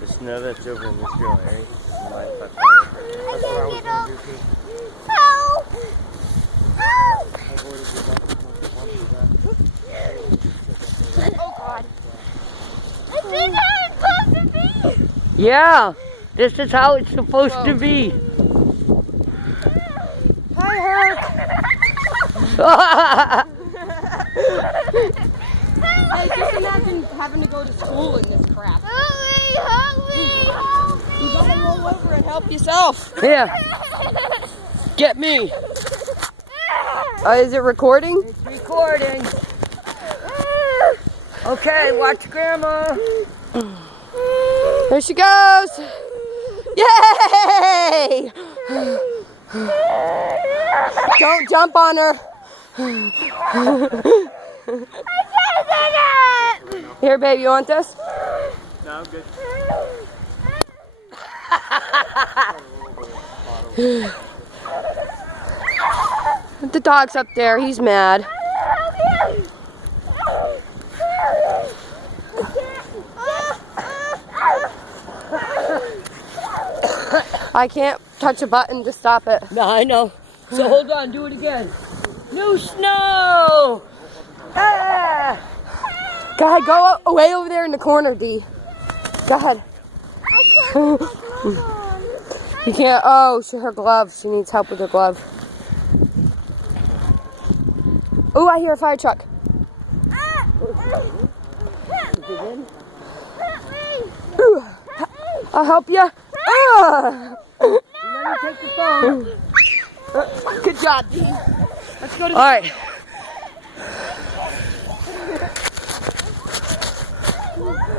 The snow that's over in this girl area. That's what I was going to do too. Help! Help! Oh God. This is how it's supposed to be! Yeah, this is how it's supposed to be. Hi, Herc. Hey, just imagine having to go to school in this crap. Help me! Help me! Help me! You gotta roll over and help yourself. Yeah. Get me. Is it recording? It's recording. Okay, watch Grandma. There she goes. Yay! Don't jump on her. Here, babe, you want this? No, I'm good. The dog's up there. He's mad. I can't touch a button to stop it. No, I know. So hold on, do it again. New snow! Ah! Go ahead, go away over there in the corner, Dee. Go ahead. You can't. Oh, her glove. She needs help with her glove. Oh, I hear a fire truck. Ooh, I'll help you. Let me take the phone. Good job, Dee. Let's go to the